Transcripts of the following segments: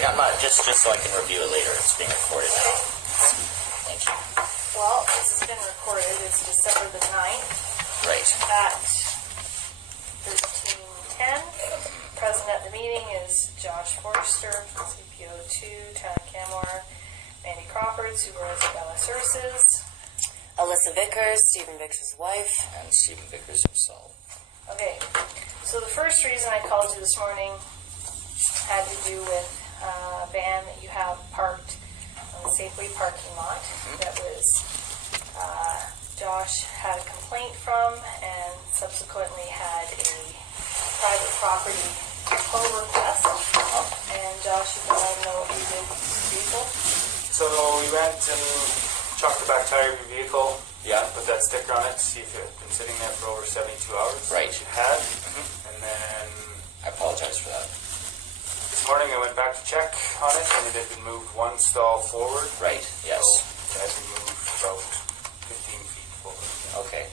sorry, I'm not, just so I can review it later. It's being recorded now. Thank you. Well, this has been recorded. It's December the 9th. Right. At 13:10. Present at the meeting is Josh Forrester, CPO2, Town of Canmore, Mandy Crawford, Supervisor of Bylaw Services, Alyssa Vickers, Stephen Vickers' wife, And Stephen Vickers himself. Okay, so the first reason I called you this morning had to do with a van that you have parked on the Safeway parking lot that was, Josh had a complaint from and subsequently had a private property tow request. And Josh, you can let him know what you did with the vehicle. So we went and chalked the back tire of your vehicle. Yeah. Put that sticker on it to see if it had been sitting there for over 72 hours. Right. Which it had. And then I apologize for that. this morning I went back to check on it and it had been moved one stall forward. Right, yes. So it had been moved about 15 feet forward. Okay.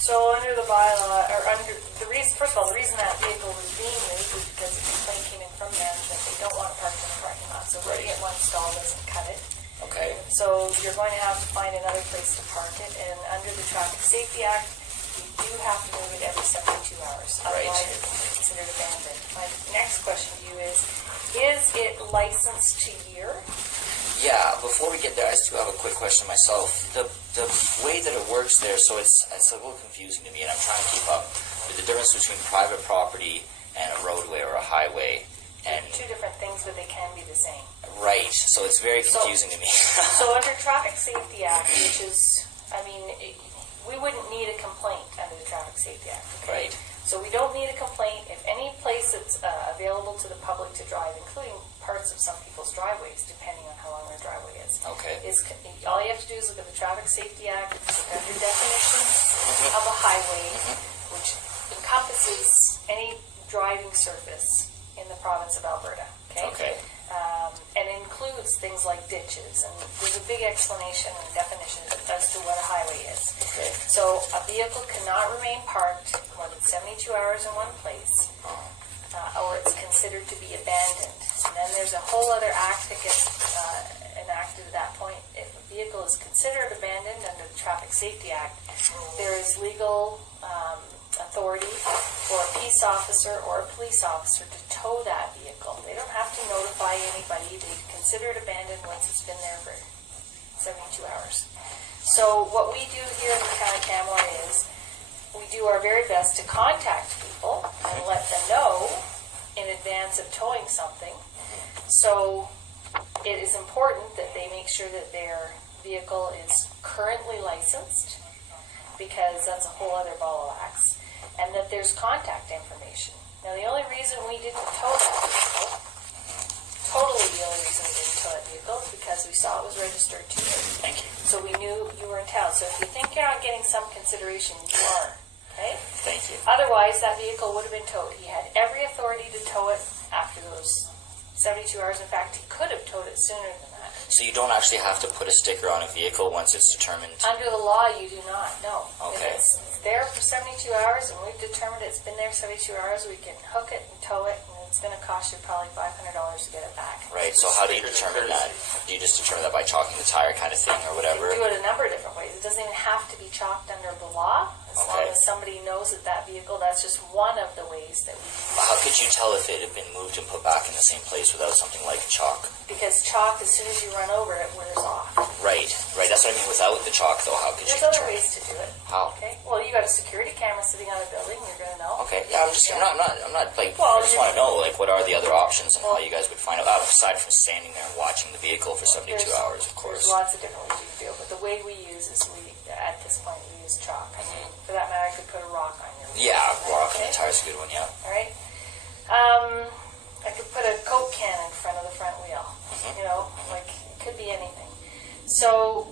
So under the bylaw, or under the reason, first of all, the reason that vehicle was being moved was because a complaint came in from them that they don't want it parked in the parking lot. So putting it one stall doesn't cut it. Okay. So you're going to have to find another place to park it, and under the Traffic Safety Act, you do have to move it every 72 hours. Right. Otherwise, it's considered abandoned. My next question to you is it licensed to year? Yeah, before we get there, I still have a quick question myself. The way that it works there, so it's a little confusing to me, and I'm trying to keep up with the difference between private property and a roadway or a highway. And Two different things, but they can be the same. right, so it's very confusing to me. So under Traffic Safety Act, which is, we wouldn't need a complaint under the Traffic Safety Act. Okay? Right. So we don't need a complaint if any place that's available to the public to drive, including parts of some people's driveways, depending on how long their driveway is. Okay. All you have to do is look at the Traffic Safety Act, look under definitions of a highway, which encompasses any driving surface in the province of Alberta. Okay. Okay. And includes things like ditches, and there's a big explanation and definition as to what a highway is. Okay. So a vehicle cannot remain parked more than 72 hours in one place, or it's considered to be abandoned. And then there's a whole other act that gets enacted at that point. If a vehicle is considered abandoned under the Traffic Safety Act, there is legal authority for a peace officer or a police officer to tow that vehicle. They don't have to notify anybody. They consider it abandoned once it's been there for 72 hours. So what we do here in the Town of Canmore is we do our very best to contact people and let them know in advance of towing something. So it is important that they make sure that their vehicle is currently licensed, because that's a whole other ball of wax, and that there's contact information. Now, the only reason we didn't tow that vehicle, totally the only reason we didn't tow that vehicle, is because we saw it was registered to you. Thank you. So we knew you were in town. So if you think you're not getting some consideration, you are. Okay? Thank you. Otherwise, that vehicle would have been towed. He had every authority to tow it after those 72 hours. In fact, he could have towed it sooner than that. So you don't actually have to put a sticker on a vehicle once it's determined? Under the law, you do not, no. Okay. If it's there for 72 hours and we've determined it's been there 72 hours, we can hook it and tow it, and it's going to cost you probably $500 to get it back. Right, so how do you determine that? Do you just determine that by chalking the tire kind of thing or whatever? You do it a number of different ways. It doesn't even have to be chalked under the law. As long as somebody knows that vehicle, that's just one of the ways that we do. How could you tell if it had been moved and put back in the same place without something like chalk? Because chalk, as soon as you run over it, wears off. Right. That's what I mean. Without the chalk, though, how could you There's other determine? ways to do it. How? Okay. Well, you got a security camera sitting on a building. You're going to know. Okay. Yeah. I'm not like. Well, I just want to know like what are the other options and how you guys would find out aside from standing there and watching the vehicle for 72 hours, of course. There's lots of different ways you can do it, but the way we use is at this point we use chalk. I mean, for that matter, I could put a rock on your wheel. Yeah, rock on Okay? the tire's a good one. Yeah. All right. I could put a Coke can in front of the front wheel. You know, like it could be anything. So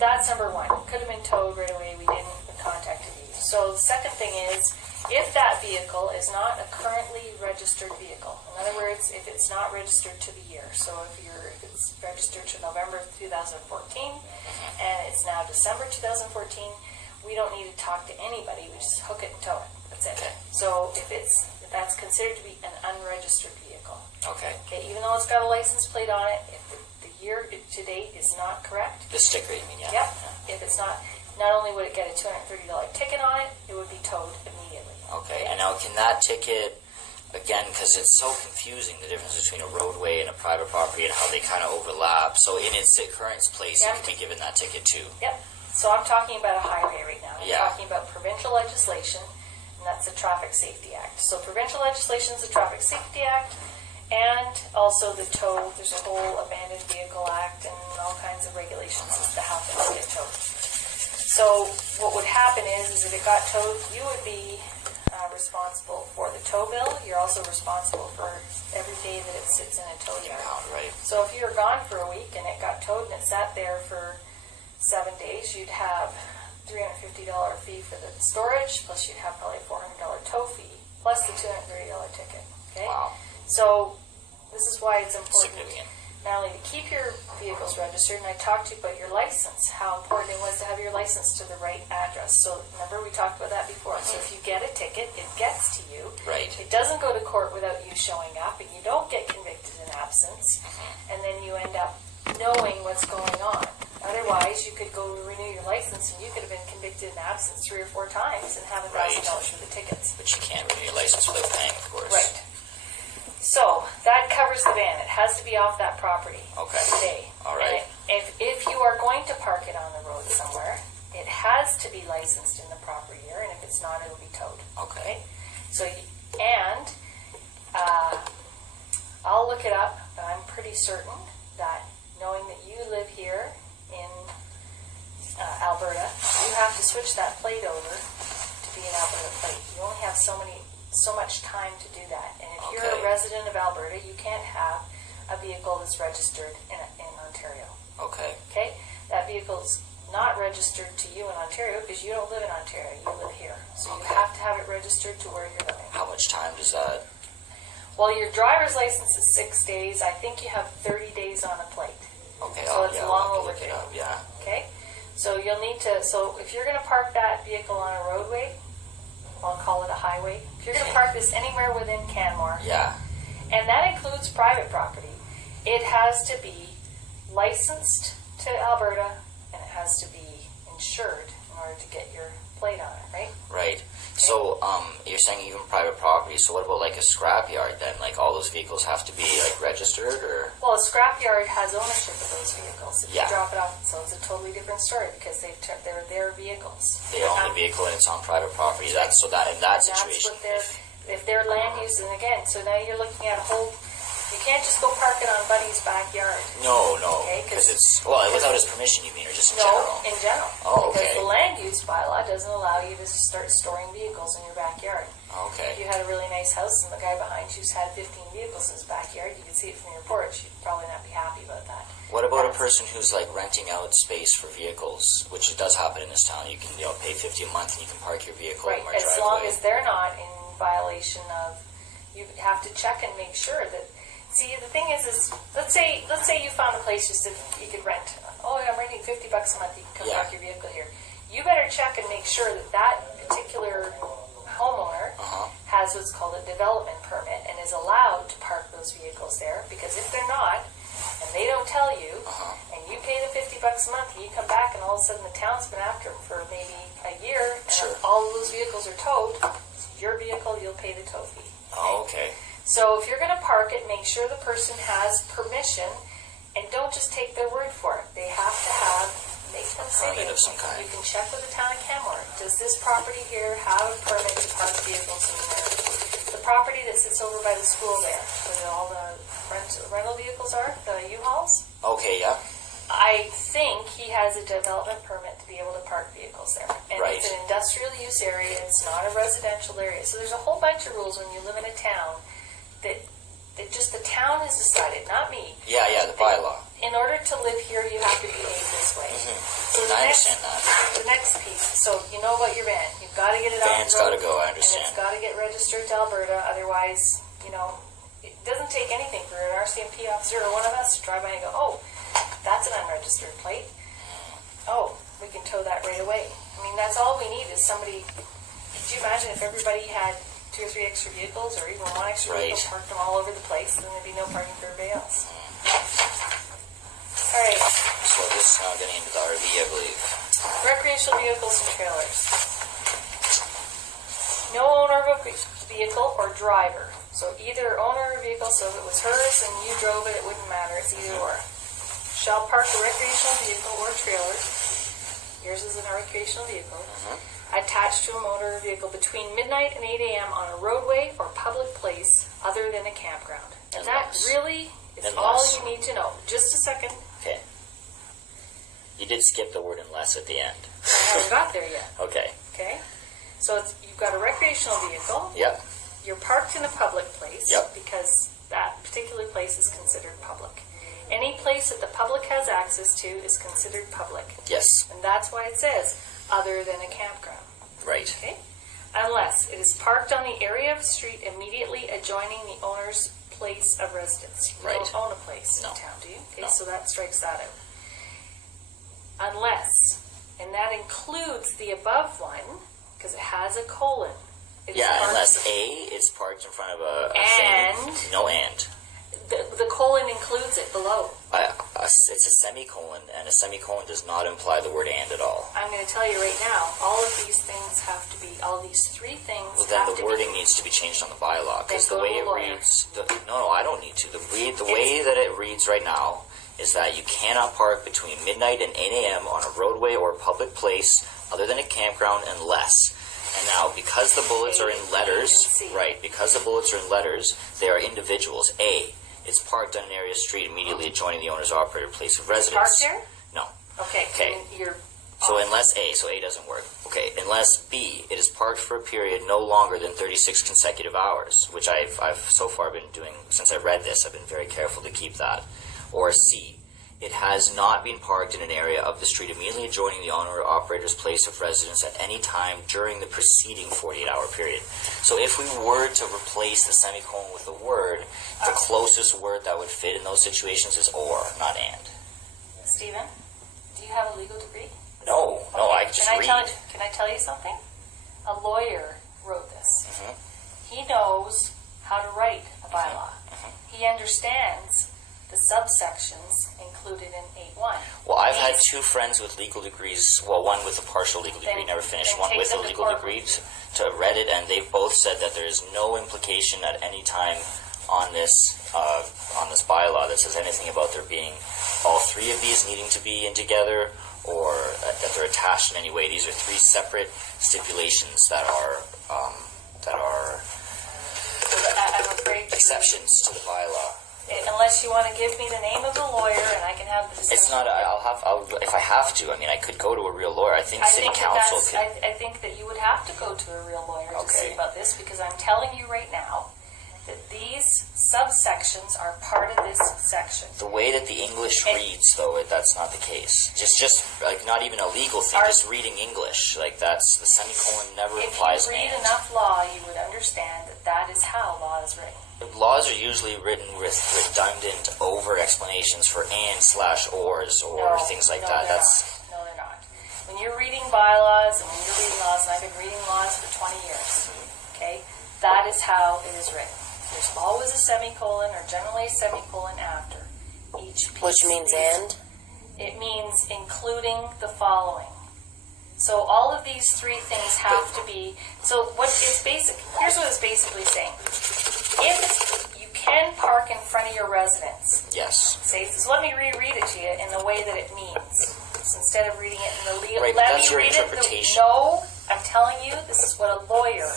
that's number one. It could have been towed right away. We didn't. We contacted you. So the second thing is, if that vehicle is not a currently registered vehicle, in other words, if it's not registered to the year, so if it's registered to November 2014 and it's now December 2014, we don't need to talk to anybody. We just hook it and tow it. That's That's it. Okay. So if that's considered to be an unregistered vehicle. Okay. Okay, even though it's got a license plate on it, if the year to date is not correct, The sticker, you mean? Yeah. yep. If it's not only would it get a $230 ticket on it, it would be towed immediately. Okay. And now, can that ticket, again, because it's so confusing, the difference between a roadway and a private property and how they kind of overlap. So in its current place, Yep. it could be given that ticket too. Yep. So I'm talking about a highway right now. I'm Yeah. talking about provincial legislation, and that's the Traffic Safety Act. So provincial legislation is the Traffic Safety Act, and also the tow. There's a whole Abandoned Vehicle Act and all kinds of regulations as to how things get towed. So what would happen is if it got towed, you would be responsible for the tow bill. You're also responsible for every day that it sits in a tow yard. Right. So if you were gone for a week and it got towed and it sat there for 7 days, you'd have $350 fee for the storage, plus you'd have probably a $400 tow fee, plus the $230 ticket. Okay. Wow. So this is why it's important Significant. not only to keep your vehicles registered, and I talked to you about your license, how important it was to have your license to the right address. So remember we talked about that before. So if you get a ticket, it gets to you. Right. It doesn't go to court without you showing up, and you don't get convicted in absence, and then you end up knowing what's going on. Otherwise, you could go to renew your license, and you could have been convicted in absence 3 or 4 times and have $1,000 for the tickets. But you can't renew your license without paying, of course. Right. So that covers the ban. It has to be off that property Okay. today. All right. And if you are going to park it on the road somewhere, it has to be licensed in the proper year, and if it's not, it'll be towed. Okay. So, I'll look it up, but I'm pretty certain that knowing that you live here in Alberta, you have to switch that plate over to be an Alberta plate. You only have so much time to do that. And if you're a Okay. resident of Alberta, you can't have a vehicle that's registered in Ontario. Okay. Okay? That vehicle's not registered to you in Ontario because you don't live in Ontario. You live here. So you Okay. have to have it registered to where you're living. How much time does that? Well, your driver's license is 6 days. I think you have 30 days on a plate. Okay. So it's yeah, long I'll have to look it overdue. up. Yeah. Okay? So you'll need to, so if you're going to park that vehicle on a roadway, I'll call it a highway. If you're going to park this anywhere within Canmore, Yeah. and that includes private property, it has to be licensed to Alberta, and it has to be insured in order to get your plate on it, right? Right. So, you're saying even private property. So what about like a scrapyard then? Like all those vehicles have to be like registered, or? Well, a scrapyard has ownership of those vehicles. If Yeah. you drop it off, so it's a totally different story because they're their vehicles. They own the vehicle and it's on private property. That's so that in that That's situation. what if their land use, and again, so now you're looking at a whole. You can't just go park it on Buddy's backyard. No, Okay, because it's without his permission. You mean, or just in general? In general. Oh, Because okay. the land use bylaw doesn't allow you to start storing vehicles in your backyard. If Okay. you had a really nice house and the guy behind you's had 15 vehicles in his backyard, you can see it from your porch. You'd probably not be happy about that. What about a person who's like renting out space for vehicles, which does happen in this town? You can pay $50 a month and you can park your vehicle Right, in my as driveway. long as they're not in violation of, you have to check and make sure that. See, the thing is let's say you found a place just that you could rent. Oh, I'm renting $50 a month. You can come Yeah. park your vehicle here. You better check and make sure that particular homeowner has what's called a development permit and is allowed to park those vehicles there. Because if they're not, and they don't tell you, and you pay the $50 a month, and you come back, and all of a sudden the town's been after them for maybe a year, and Sure. all of those vehicles are towed. It's your vehicle, you'll pay the tow fee. Oh, okay. So if you're going to park it, make sure the person has permission, and don't just take their word for it. They have to make them say Permit it. of some kind. You can check with the town of Canmore. Does this property here have a permit to park vehicles in there? The property that sits over by the school there, where all the rental vehicles are, the U-Hauls, Okay, yeah. I think he has a development permit to be able to park vehicles there. And Right. it's an industrial use area, it's not a residential area. So there's a whole bunch of rules when you live in a town that just the town has decided, not me. Yeah, the bylaw. In order to live here, you have to behave this way. So I understand that. the next piece, so you know about your van. You've got to get it on Van's the road. got to go, I And understand. it's got to get registered to Alberta, otherwise, it doesn't take anything for an RCMP officer or one of us to drive by and go, oh, that's an unregistered plate. Oh, we can tow that right away. I mean, that's all we need is somebody Could you imagine if everybody had 2 or 3 extra vehicles, or even 1 extra vehicle, Right. parked them all over the place, then there'd be no parking for everybody else. All right, So this is now getting into the RV, I believe. recreational vehicles and trailers. No owner of a vehicle or driver. So either owner of a vehicle, so if it was hers and you drove it, it wouldn't matter. It's either or. Shall park a recreational vehicle or trailer, yours is in a recreational vehicle, attached to a motor vehicle between midnight and 8 a.m. on a roadway or public place other than a campground. And that Unless. really is Unless. all you need to know. Just a second. Okay. You did skip the word unless at the end. I haven't got there yet. Okay. Okay? So you've got a recreational vehicle. Yep. You're parked in a public place Yep. because that particular place is considered public. Any place that the public has access to is considered public. Yes. And that's why it says other than a campground. Right. Okay? Unless it is parked on the area of the street immediately adjoining the owner's place of residence. You Right. don't own a place No. in town, do you? Okay, No. so that strikes that out. Unless, and that includes the above one, because it has a colon. It is Yeah, parked- unless A is parked in front of a And- thing. No and. The colon includes it below. It's a semicolon, and a semicolon does not imply the word and at all. I'm going to tell you right now, all of these things have to be, all these 3 things Well, then have the to wording be. needs to be changed on the bylaw, because Then the go way to it a lawyer. reads... No, I don't need to. The way that it reads right now is that you cannot park between midnight and 8 a.m. on a roadway or public place other than a campground unless... And now, because the bullets are in letters... A, B, and C. Right, because the bullets are in letters, they are individuals. A, it's parked on an area of street immediately adjoining the owner's operator place of residence. Parked there? No. Okay. Okay. And you're So unless A, so A doesn't work. Okay, unless B, it is parked for a period no longer than 36 consecutive hours, which I've so far been doing, since I read this, I've been very careful to keep that. Or C, it has not been parked in an area of the street immediately adjoining the owner or operator's place of residence at any time during the preceding 48-hour period. So if we were to replace the semicolon with a word, the closest word that would fit in those situations is or, not and. Stephen, do you have a legal degree? No, I just read. Can I tell you something? A lawyer wrote this. Mhm. He knows how to write a bylaw. He understands the subsections included in 8.1. Well, I've had He's- 2 friends with legal degrees, well, one with a partial legal degree, Then- never finished, then one take with a them to legal court. degree to read it, and they've both said that there is no implication at any time on this bylaw that says anything about there being all 3 of these needing to be in together, or that they're attached in any way. These are 3 separate stipulations that are I'm afraid exceptions to the bylaw. unless you want to give me the name of the lawyer and I can have the discussion. It's not. I'll if I have to. I mean, I could go to a real lawyer. I think city council could. I think that you would have to go to a real lawyer to see Okay. about this, because I'm telling you right now that these subsections are part of this section. The way that the English And- reads, though, that's not the case. Just like not even a legal thing, Are- just reading English. Like that's the semicolon never If implies you an read and. enough law, you would understand that that is how law is written. Laws are usually written with redundant over explanations for and/ors or No, things like no, that. they're That's not. No, they're not. When you're reading bylaws and when you're reading laws, and I've been reading laws for 20 years, okay, that is how it is written. There's always a semicolon or generally a semicolon after each piece. Which means and? It means including the following. So all of these 3 things have to be, so what is basic, here's what it's basically saying. If you can park in front of your residence, yes. say, so let me reread it to you in the way that it means. So instead of reading it in the legal, Right, but let that's me your read interpretation. No, I'm telling you, this is what a lawyer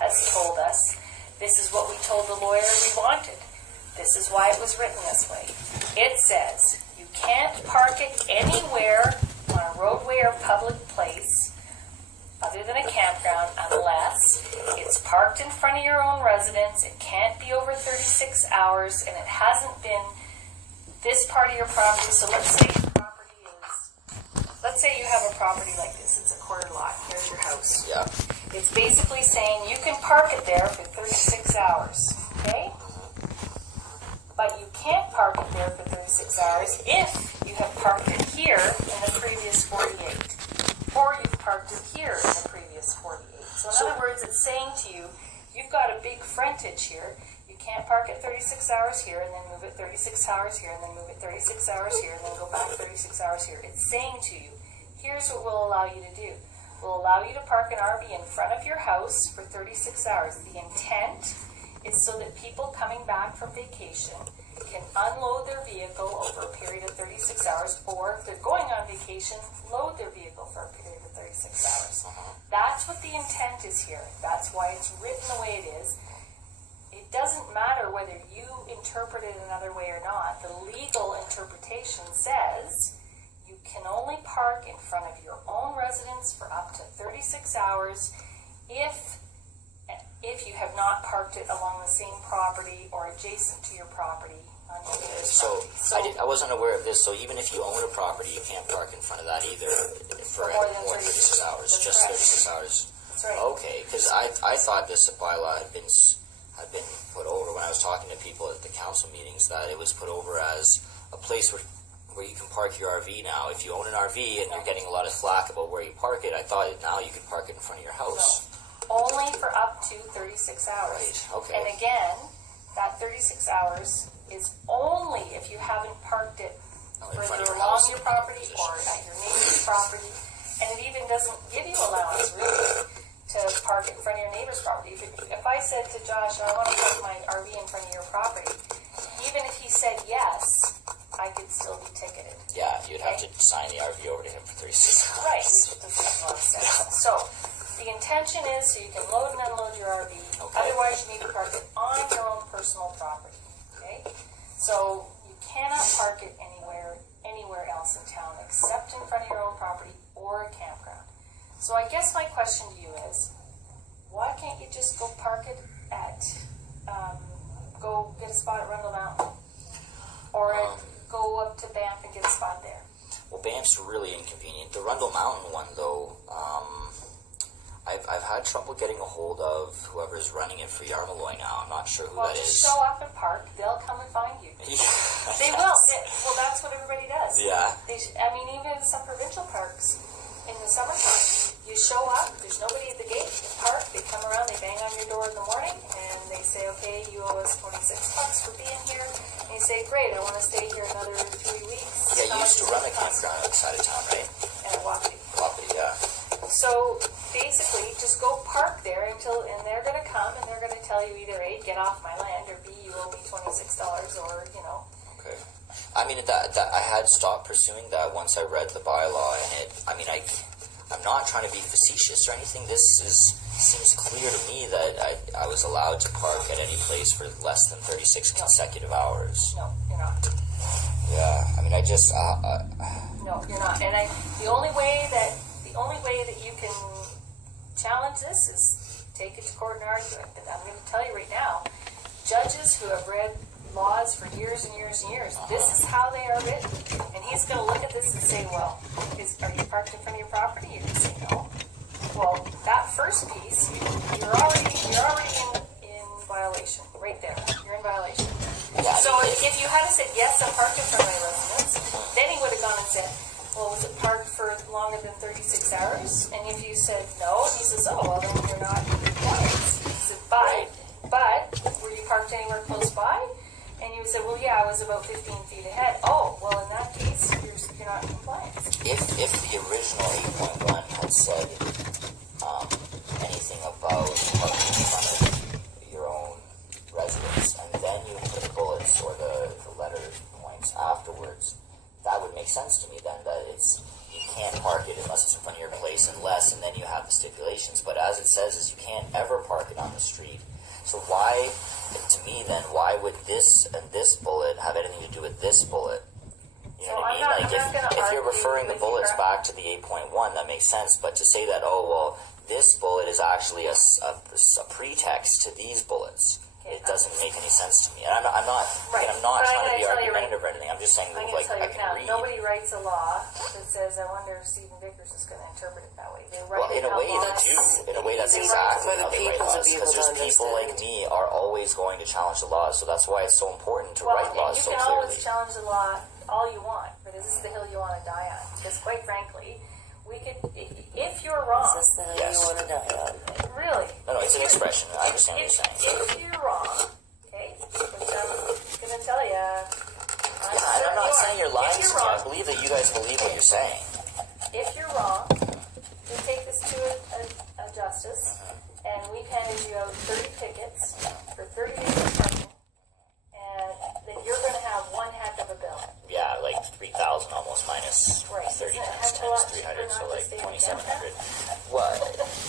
has told us. This is what we told the lawyer we wanted. This is why it was written this way. It says you can't park it anywhere on a roadway or public place other than a campground unless it's parked in front of your own residence, it can't be over 36 hours, and it hasn't been this part of your property. So let's say your property is, let's say you have a property like this. It's a quarter lot. Here's your house. Yeah. It's basically saying you can park it there for 36 hours, okay? But you can't park it there for 36 hours if you have parked it here in the previous 48. Or you've parked it here in the previous 48. So in other words, it's saying to you, you've got a big frontage here. You can't park at 36 hours here and then move it 36 hours here and then move it 36 hours here and then go back 36 hours here. It's saying to you, here's what we'll allow you to do. We'll allow you to park an RV in front of your house for 36 hours. The intent is so that people coming back from vacation can unload their vehicle over a period of 36 hours, or if they're going on vacation, load their vehicle for a period of 36 hours. That's what the intent is here. That's why it's written the way it is. It doesn't matter whether you interpret it another way or not. The legal interpretation says you can only park in front of your own residence for up to 36 hours if you have not parked it along the same property or adjacent to your property on your neighbor's property. So I wasn't aware of this. So even if you own a property, you can't park in front of that either for more than 36 hours. That's just correct. 36 hours. That's right. Okay, because I thought this bylaw had been put over when I was talking to people at the council meetings, that it was put over as a place where you can park your RV now. If you own an RV and you're getting a lot of flack about where you park it, I thought now you can park it in front of your house. No. Only for up to 36 hours. Right, okay. And again, that 36 hours is only if you haven't parked it further along your property or at your neighbor's property. And it even doesn't give you allowance, really, to park it in front of your neighbor's property. If I said to Josh, I want to park my RV in front of your property, even if he said yes, I could still be ticketed. Yeah, you'd have to sign the RV over to him for 36 hours. Right, which doesn't make a lot of sense. So, the intention is so you can load and unload your RV. Okay. Otherwise, you need to park it on your own personal property. Okay? So, you cannot park it anywhere else in town except in front of your own property or a campground. So, I guess my question to you is, why can't you just go park it at, go get a spot at Rundle Mountain? Or go up to Banff and get a spot there? Well, Banff's really inconvenient. The Rundle Mountain one, though, I've had trouble getting a hold of whoever's running it for Yarmalloy now. I'm not sure who that just is. show up and park. They'll come and find you. Yeah, They will. Well, that's what everybody does. Yeah. Even some provincial parks in the summertime, you show up, there's nobody at the gate, you park, they come around, they bang on your door in the morning, and they say, okay, you owe us $26 for being here. And you say, great, I want to stay here another 3 weeks. Yeah, you used to run a campground outside of town, right? And Wapiti. Wapiti, yeah. So basically, just go park there and they're going to come and they're going to tell you either A, get off my land, or B, you owe me $26, or, Okay. I mean, that I had stopped pursuing that once I read the bylaw, and I'm not trying to be facetious or anything. This seems clear to me that I was allowed to park at any place for less than 36 consecutive hours. No, you're not. Yeah, I mean, I just No, you're not. And the only way that you can challenge this is take it to court and argue it. But I'm going to tell you right now, judges who have read laws for years and years and years, this is how they are written. And he's going to look at this and say, well, are you parked in front of your property? You're going to say no. Well, that first piece, you're already in violation right there. You're in violation. Yeah, So if you had said, yes, I'm parked in front of my residence, then he would have gone and said, well, was it parked for longer than 36 hours? And if you said no, he says, oh, well, then you're not in compliance. He said, but were you parked anywhere close by? And you would say, well, yeah, I was about 15 feet ahead. Oh, well, in that case, you're not in compliance. if the original 8.1 had said anything about parking in front of your own residence, and then you put the bullets or the letter points afterwards, that would make sense to me then, that you can't park it unless it's in front of your place unless, and then you have the stipulations. But as it says, is you can't ever park it on the street. So why, to me then, why would this and this bullet have anything to do with this bullet? You know what I mean? Like if you're referring the bullets back to the 8.1, that makes sense. But to say that, oh well, this bullet is actually a pretext to these bullets, it doesn't make any sense to me. And I'm not Right. I'm not But trying to be I'm gonna tell you argumentative or anything. I'm just saying I'm that going to like tell you I right can now, read. nobody writes a law that says, I wonder if Stephen Vickers is going to interpret it that way. They write Well, in a way that laws. in a way that's They exactly write for the how they write people to laws. be Because able to there's people like understand. me are always going to challenge the laws. So that's why it's so important to write laws you so can clearly. always challenge the law all you want, but this is the hill you want to die on. Because quite frankly, we could, if you're wrong, Is this the hill Yes. you want to die on? really. No, it's an expression. I understand what you're saying. If you're wrong, okay, which I'm gonna tell you, Yeah, and I'm not saying you're lying to me. I believe that you guys believe what you're saying. If you're wrong, we take this to a justice, and we've handed you out 30 tickets for 30 days of parking, and then you're going to have one heck of a bill. Yeah, like 3,000 almost minus Right. 30 Isn't it times heck of a 10 is lot 300, cheaper so not to like stay in 2,700. Well,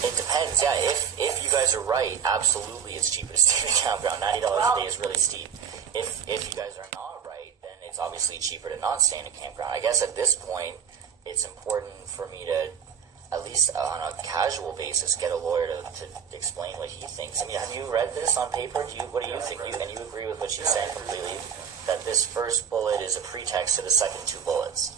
it depends. Yeah, if you guys are right, absolutely, it's cheaper to stay in a campground. $90 a day is really steep. If you guys are not right, then it's obviously cheaper to not stay in a campground. I guess at this point, it's important for me to, at least on a casual basis, get a lawyer to explain what he thinks. I mean, have you read this on paper? What do you think? And you agree with what she's saying completely? That this first bullet is a pretext to the second two bullets.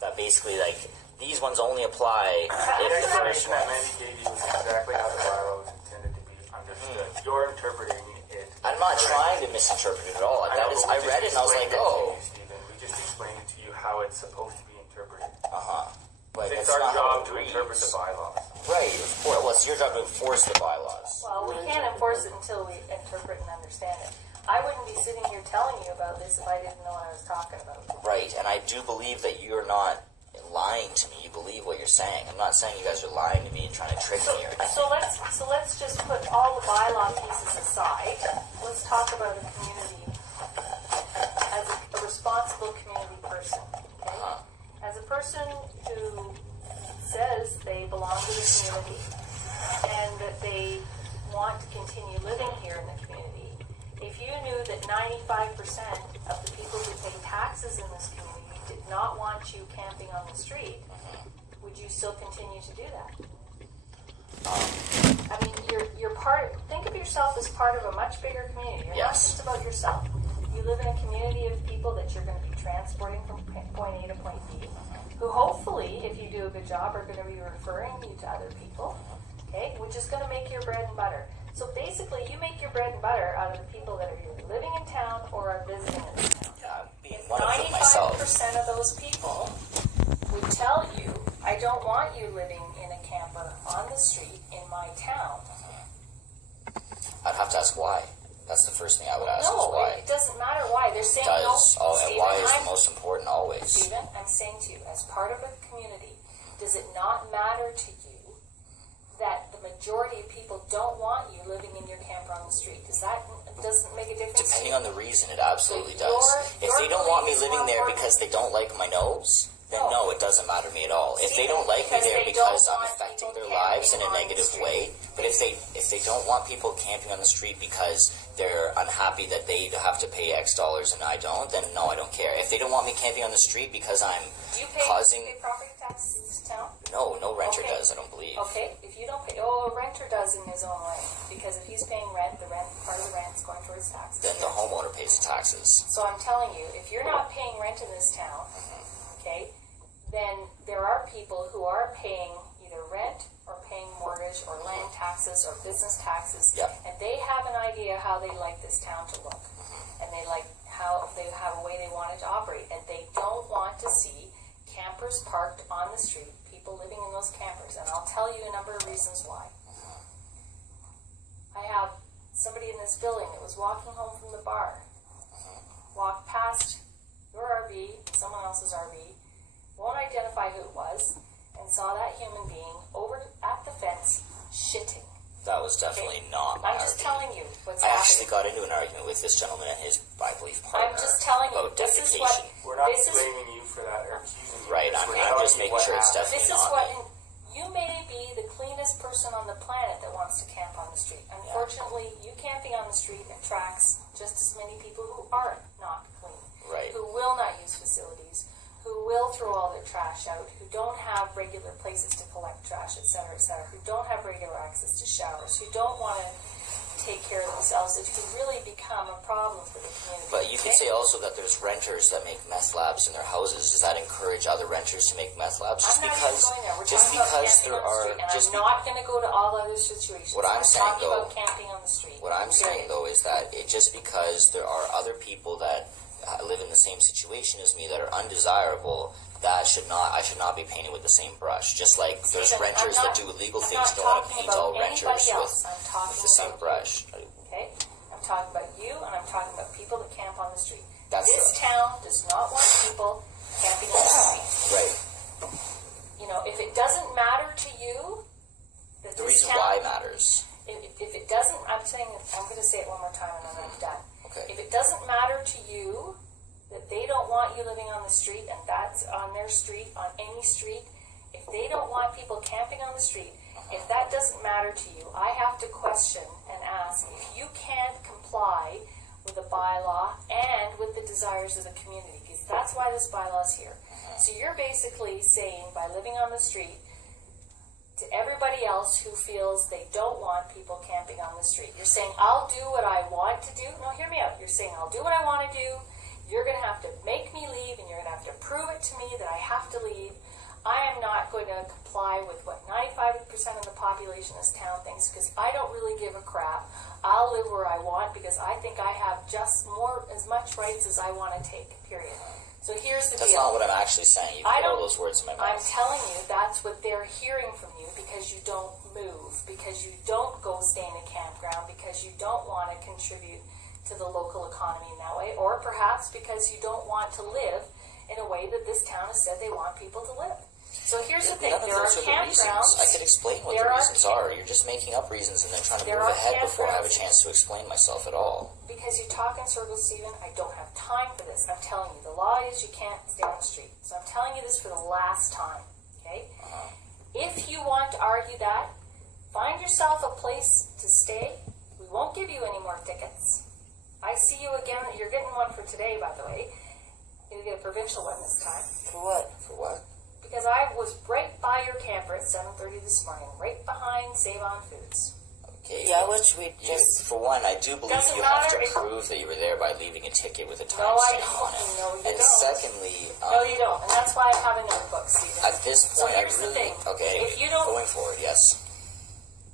That basically, like, these ones only apply The if the first explanation that one. Mandy gave you was exactly how the bylaw was intended to be understood. You're interpreting it. I'm not trying to misinterpret it at all. I know, I but we read it just and I was like, explained it to oh. you, Stephen. We just explained it to you how it's supposed to be interpreted. Like, It's that's our not how job it to reads. interpret the bylaws. Right, well, it's your job to enforce the bylaws. Well, we can't enforce it until we interpret and understand it. I wouldn't be sitting here telling you about this if I didn't know what I was talking about. Right, and I do believe that you're not lying to me. You believe what you're saying. I'm not saying you guys are lying to me and trying to trick me or anything. So let's just put all the bylaw pieces aside. Let's talk about a community as a responsible community person. Okay? As a person who says they belong to the community and that they want to continue living here in the community, if you knew that 95% of the people who pay taxes in this community did not want you camping on the street, would you still continue to do that? I mean, you're part. Think of yourself as part of a much bigger community. You're not Yes. just about yourself. You live in a community of people that you're going to be transporting from point A to point B, who hopefully, if you do a good job, are going to be referring you to other people, okay, which is going to make your bread and butter. So basically, you make your bread and butter out of the people that are either living in town or are visiting in town. Yeah, being If one of them myself. 95% of those people would tell you, I don't want you living in a camper on the street in my town. I'd have to ask why. That's the first thing I would ask is No, why. it doesn't matter why. They're saying Does. no. Oh, and Stephen, why is I'm- the most important always. Stephen, I'm saying to you, as part of a community, does it not matter to you that the majority of people don't want you living in your camper on the street? Doesn't make a difference? Depending on the reason, it absolutely So does. If your they don't want me beliefs living are there important. because they don't like my nose, then no, it doesn't matter to me at all. If they Stephen, don't like me because there they because don't I'm want affecting people their lives in camping a on the negative street. way, but if they don't want people camping on the street because they're unhappy that they have to pay X dollars and I don't, then no, I don't care. If they don't want me camping on the street because I'm Do you pay, causing... do you pay property taxes in this town? No renter Okay. does, I don't believe. Okay, if you don't pay, a renter does in his own way, because if he's paying rent, part of the rent is going towards taxes. Then the homeowner pays the taxes. So I'm telling you, if you're not paying rent in this town, okay, then there are people who are paying either rent or paying mortgage or land taxes or business taxes, Yep. and they have an idea how they like this town to look, and they like how they have a way they want it to operate, and they don't want to see campers parked on the street, people living in those campers, and I'll tell you a number of reasons why. I have somebody in this building that was walking home from the bar, walked past your RV, someone else's RV, won't identify who it was, and saw that human being over at the fence shitting. That was definitely not my I'm just RV. telling you what's I happening. actually got into an argument with this gentleman and his, I believe, partner I'm just telling you, about this is defecation. what We're not this is. blaming you for that or accusing you. Right, We're I'm telling just you making what sure it's happened. This definitely is not what me. you may be the cleanest person on the planet that wants to camp on the street. Unfortunately, you camping on the street attracts just as many people who are not clean, Right. who will not use facilities, who will throw all their trash out, who don't have regular places to collect trash, etc., who don't have regular access to showers, who don't want to take care of themselves, that who really become a problem for the community. But you could okay? say also that there's renters that make meth labs in their houses. Does that encourage other renters to make meth labs? Just I'm not because, even going there. We're just talking about because camping there on the are, street, and just I'm not going to go to all other situations. What I'm saying, talking though- about camping on the street. what I'm saying Period. though is that it just because there are other people that live in the same situation as me that are undesirable, I should not be painted with the same brush. Just like there's Stephen, renters that do illegal things, don't want to paint all renters with the same brush. Okay? I'm talking about you, and I'm talking about people that camp on the street. That's this town does not want people camping on the street. Right. You know, if it doesn't matter to you, that The this reason town, why matters. If it doesn't, I'm going to say it one more time, and then I'm done. Okay. If it doesn't matter to you that they don't want you living on the street, and that's on their street, on any street, if they don't want people camping on the street, if that doesn't matter to you, I have to question and ask if you can't comply with a bylaw and with the desires of the community, because that's why this bylaw is here. So you're basically saying, by living on the street, to everybody else who feels they don't want people camping on the street, you're saying, I'll do what I want to do. No, hear me out. You're saying, I'll do what I want to do. You're going to have to make me leave, and you're going to have to prove it to me that I have to leave. I am not going to comply with what 95% of the population of this town thinks, because I don't really give a crap. I'll live where I want because I think I have just as much rights as I want to take, period. So here's the That's deal. not what I'm actually saying. You put all those words in my mouth. I'm telling you, that's what they're hearing from you, because you don't move, because you don't go stay in a campground, because you don't want to contribute to the local economy in that way, or perhaps because you don't want to live in a way that this town has said they want people to live. So here's the thing, None of there are those are the campgrounds. reasons. I could explain what the reasons are. You're just making up reasons and then trying to move ahead before I have a chance to explain myself at all. Because you talk in circles, Stephen, I don't have time for this. I'm telling you, the law is you can't stay on the street. So I'm telling you this for the last time, okay? If you want to argue that, find yourself a place to stay. We won't give you any more tickets. I see you again. You're getting one for today, by the way. You'll get a provincial one this time. For what? For what? Because I was right by your camper at 7:30 this morning, right behind Save On Foods. Okay. Yeah, which we just... For one, I do believe Doesn't you have to matter if- prove that you were there by leaving a ticket with a No, I timestamp on it. don't. No, you And don't. secondly, No, you don't. And that's why I have a notebook, Stephen. at this So point, I here's the really... thing. Okay, anyway, If you don't- going forward, yes.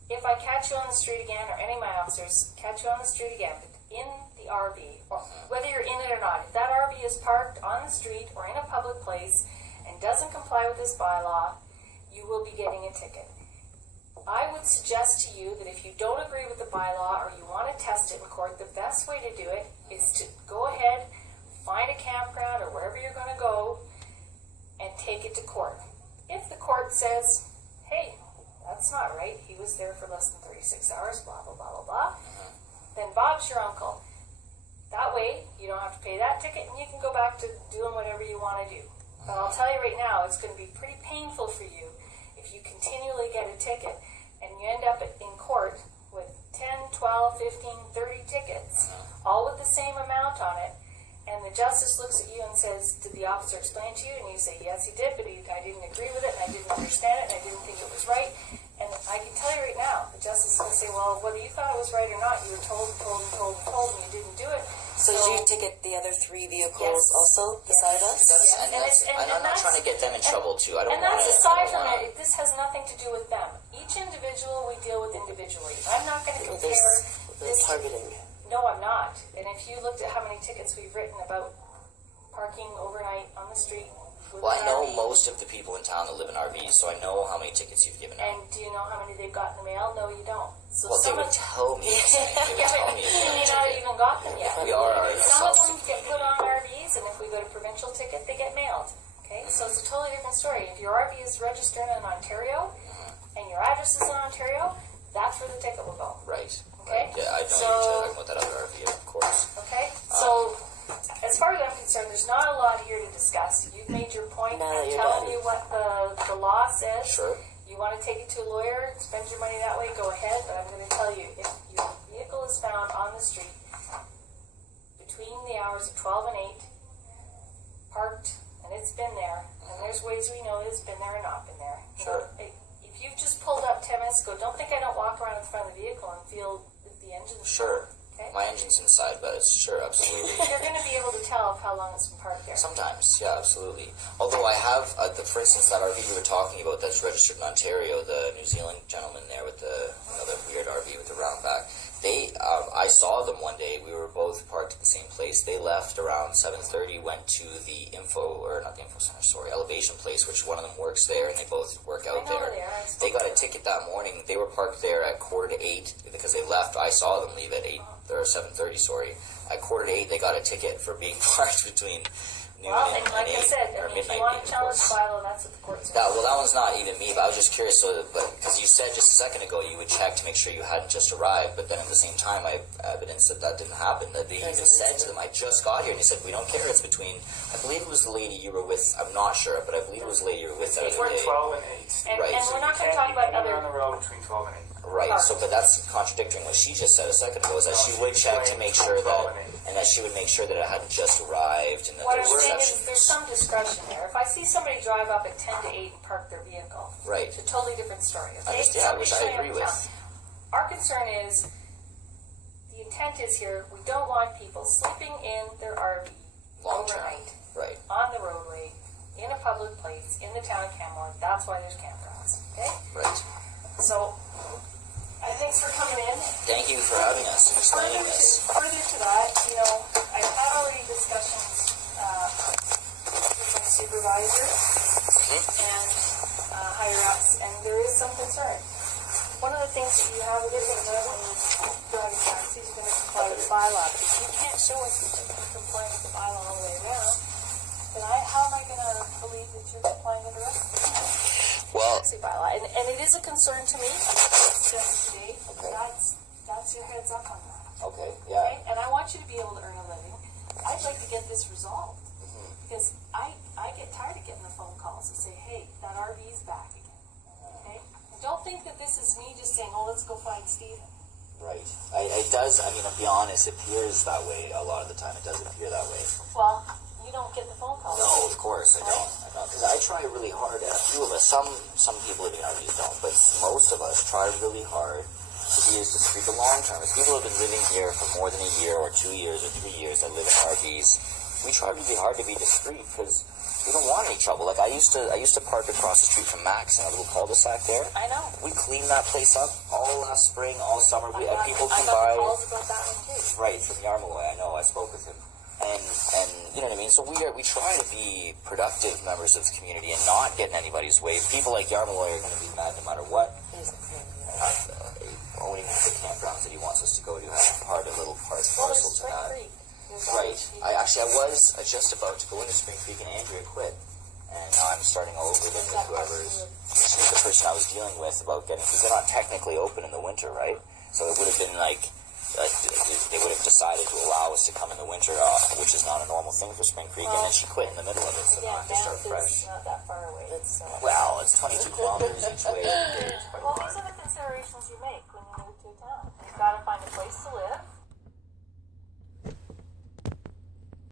If I catch you on the street again, or any of my officers catch you on the street again, in the RV, or whether you're in it or not, if that RV is parked on the street or in a public place and doesn't comply with this bylaw, you will be getting a ticket. I would suggest to you that if you don't agree with the bylaw or you want to test it in court, the best way to do it is to go ahead, find a campground or wherever you're going to go, and take it to court. If the court says, hey, that's not right, he was there for less than 36 hours, blah, blah, blah, blah, blah, then Bob's your uncle. That way, you don't have to pay that ticket, and you can go back to doing whatever you want to do. But I'll tell you right now, it's going to be pretty painful for you if you continually get a ticket, and you end up in court with 10, 12, 15, 30 tickets, all with the same amount on it, and the justice looks at you and says, did the officer explain to you? And you say, yes, he did, but I didn't agree with it, and I didn't understand it, and I didn't think it was right. And I can tell you right now, the justice is going to say, well, whether you thought it was right or not, you were told and told and told and told, and you didn't do it. So did you ticket the other 3 vehicles also beside us? I'm not trying to get them in trouble too. I don't And want that's to. aside from it. This has nothing to do with them. Each individual we deal with individually. I'm not going to compare this. Targeting. No, I'm not. And if you looked at how many tickets we've written about parking overnight on the street. Well, I know most of the people in town that live in RVs, so I know how many tickets you've given out. And do you know how many they've got in the mail? No, you don't. So Well, they some would of tell me. They would tell me. you may not have even got them yet. We are Some of them ourselves. get put on RVs, and if we go to provincial ticket, they get mailed. Okay, so it's a totally different story. If your RV is registered in Ontario, and your address is in Ontario, that's where the ticket will go. Right. Okay. Yeah, I know So- you're talking about that other RV, of course. Okay, so as far as I'm concerned, there's not a lot here to discuss. You've made your point. No, I'm you're telling done. you what the law says. Sure. You want to take it to a lawyer, spend your money that way, go ahead. But I'm going to tell you, if your vehicle is found on the street between the hours of 12 and 8, parked, and it's been there, and there's ways we know it's been there or not been there. You Sure. know, if you've just pulled up 10 minutes ago, don't think I don't walk around in front of the vehicle and feel that the engine's Sure. Okay? My engine's inside, but it's sure, absolutely. You're going to be able to tell how long it's been parked there. Sometimes, yeah, absolutely. Although I have, for instance, that RV we were talking about that's registered in Ontario, the New Zealand gentleman there with the weird RV with the round back. I saw them one day. We were both parked at the same place. They left around 7:30, went to the elevation place, which one of them works there, and they both work out there. They got a ticket that morning. They were parked there at 7:45 because they left. I saw them leave at 7:30. Sorry, at 7:45 they got a ticket for being parked between noon and like and 8, I said, or if you midnight. want to challenge the bylaw, that's what the court's going That one's not even me, but I was just curious. So, because you said just a second ago you would check to make sure you hadn't just arrived, but then at the same time, I have evidence that didn't happen. That they even said to them, "I just got here," and they said, "We don't care. It's between." I believe it was the lady you were with. I'm not sure, but I believe it was the lady you were with that other Between day. 12 and 8. And, Right, and so we're you not going to talk about other. on the road between 12 and 8. Right. So, but that's contradicting what she just said a second ago. Is that she would check to make sure that, and that she would make sure that it hadn't just arrived, and that What there I'm was saying exceptions. is there's some discretion there. If I see somebody drive up at 10 to 8 and park their vehicle, Right. it's a totally different story. Okay? Yeah, which I agree with. Our concern is the intent is here. We don't want people sleeping in their RV Long term. overnight Right. on the roadway in a public place in the town of Canmore. That's why there's campgrounds. Okay. Right. So, thanks for coming in. Thank you for having us and explaining this. Further to that, I've had already discussions with my supervisor and higher ups, and there is some concern. One of the things that you have with it is that when you drive taxis, you're going to comply with the bylaw. But if you can't show us that you're complying with the bylaw all the way around, then how am I going to believe that you're complying with the rest of the Well, taxi bylaw? And it is a concern to me. Today, that's your heads up on that. okay, yeah. Okay? And I want you to be able to earn a living. I'd like to get this resolved because I get tired of getting the phone calls that say, "Hey, that RV's back again." Okay? And don't think that this is me just saying, "Oh, let's go find Steven." Right. It does, I'll be honest, it appears that way a lot of the time. It does appear that way. Well, you don't get the phone calls. No, of course, I don't. Because I try really hard, and a few of us, some people living in RVs don't, but most of us try really hard to be as discreet the long term. As people have been living here for more than a year or 2 years or 3 years that live in RVs, we try really hard to be discreet because we don't want any trouble. Like I used to park across the street from Max in a little cul-de-sac there. I know. We cleaned that place up all last spring, all summer. People come I got by. the calls about that one too. Right, from Yarmaloy, I know, I spoke with him. And you know what I mean? So we try to be productive members of the community and not get in anybody's way. People like Yarmaloy are going to be mad no matter what. Owning the campgrounds that he wants us to go to has part a little parcel to that. Right. I was just about to go into Spring Creek, and Andrea quit. And now I'm starting all over again with whoever's... She's the person I was dealing with about getting... Because they're not technically open in the winter, right? So it would have been like they would have decided to allow us to come in the winter, which is not a normal thing for Spring Creek, and then she quit in the middle of it, so now I have to start fresh. Not that far away. Well, it's 22 kilometers each way. It's quite Well, far. these are the considerations you make when you move to a town. You've got to find a place to live.